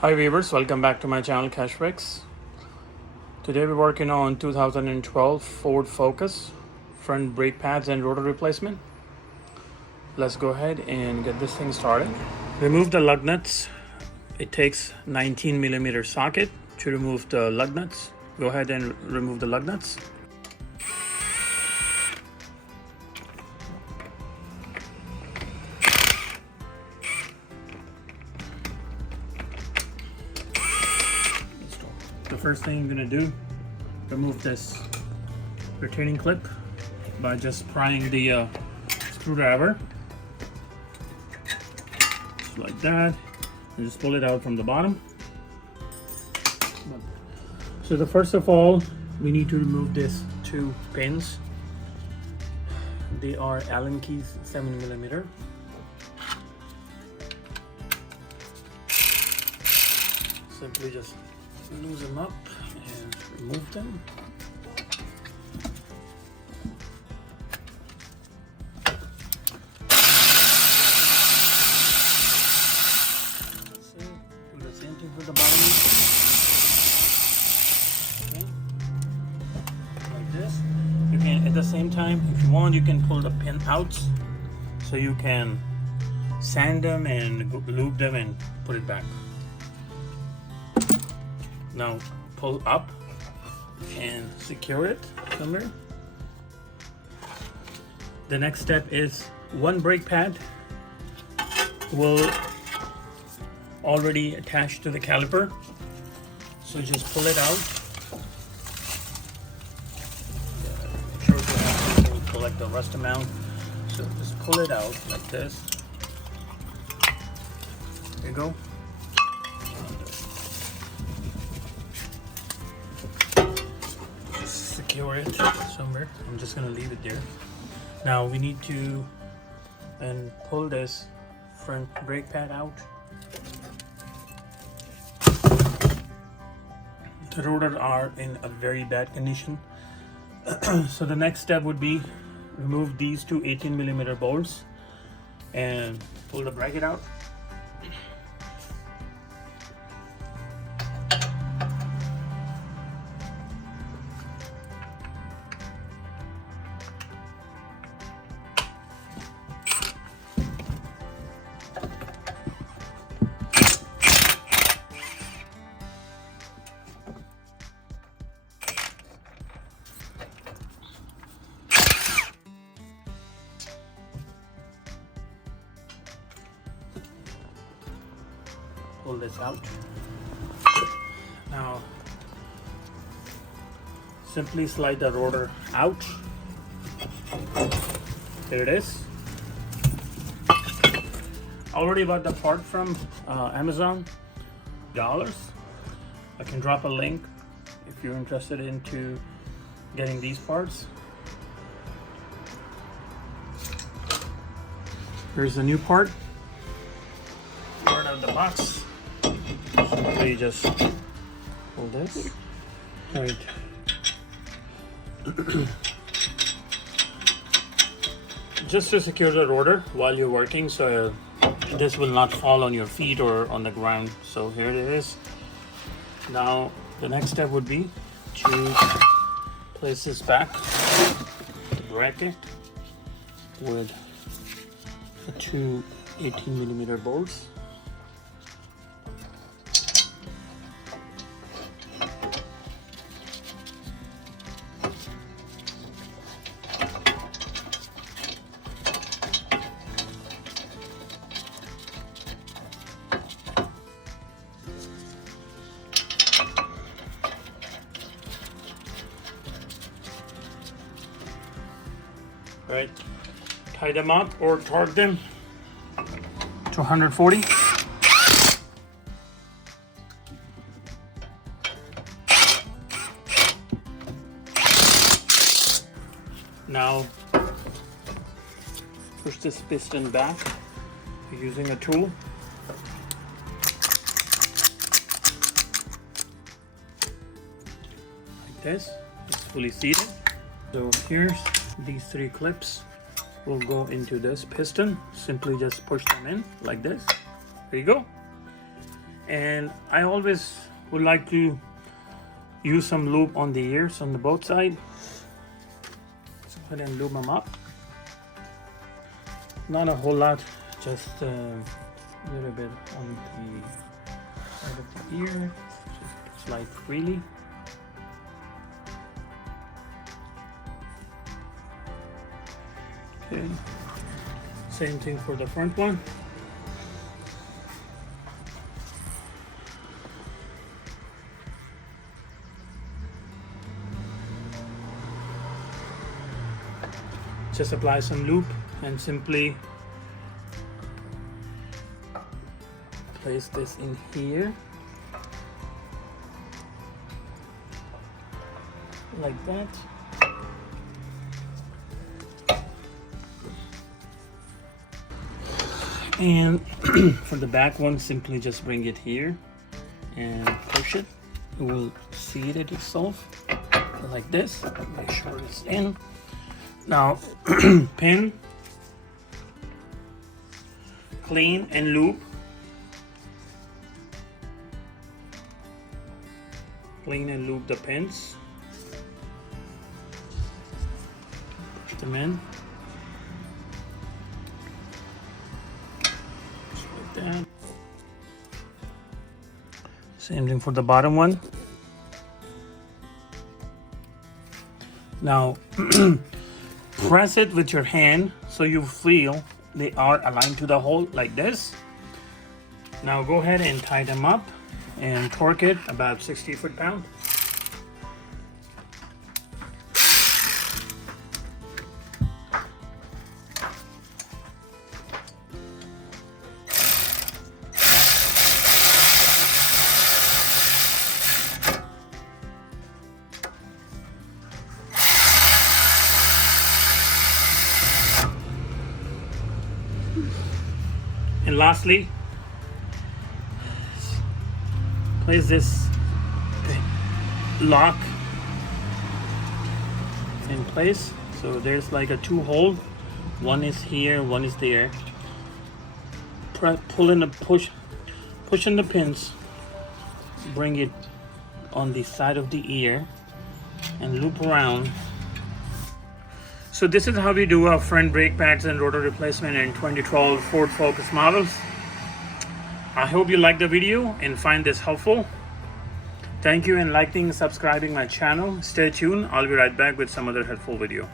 Hi viewers, welcome back to my channel Kashfix. Today we're working on 2012 Ford Focus front brake pads and rotor replacement. Let's go ahead and get this thing started. Remove the lug nuts. It takes 19mm socket to remove the lug nuts. Go ahead and remove the lug nuts. The first thing you're going to do, remove this retaining clip by just prying the screwdriver just like that, and just pull it out from the bottom. So first of all, we need to remove these two pins. They are Allen keys 7mm. Simply just lose them up and remove them. Do the same thing for the bottom. Okay. Like this. You can, at the same time, if you want, you can pull the pin out so you can sand them and lube them and put it back. Now pull up and secure it somewhere. The next step is one brake pad will already attach to the caliper, so just pull it out. Make sure you have something to collect the rust amount, so just pull it out like this. There you go. Secure it somewhere. I'm just gonna leave it there. Now we need to pull this front brake pad out. The rotors are in a very bad condition. So the next step would be remove these two 18mm bolts and pull the bracket out. Pull this out. Now simply slide the rotor out. There it is. I already bought the part from Amazon. I can drop a link if you're interested into getting these parts. Here's the new part out of the box. So you just pull this. Right. Just to secure the rotor while you're working, so this will not fall on your feet or on the ground. So here it is. Now the next step would be to place this back, the bracket, with the two 18mm bolts. Right, tie them up or torque them to 140. Now push this piston back using a tool. Like this, it's fully seated. So here's These 3 clips will go into this piston. Simply just push them in like this. There you go. And I always would like to use some lube on the ears on the both sides. So go ahead and lube them up. Not a whole lot, just a little bit on the side of the ear, just like freely. Okay, same thing for the front one. Just apply some lube and simply place this in here like that. And for the back one, simply just bring it here and push it. It will seat it itself like this. Make sure it's in. Now pin, clean and lube. Clean and lube the pins. Push them in. Just like that. Same thing for the bottom one. Now press it with your hand so you feel they are aligned to the hole like this. Now go ahead and tie them up and torque it about 60 foot-pounds. And lastly, place this lock in place. So there's like a 2 hole. One is here, one is there. Pull in the push in the pins. Bring it on the side of the ear and loop around. So this is how we do our front brake pads and rotor replacement in 2012 Ford Focus models. I hope you liked the video and find this helpful. Thank you, and liking and subscribing my channel. Stay tuned. I'll be right back with some other helpful video.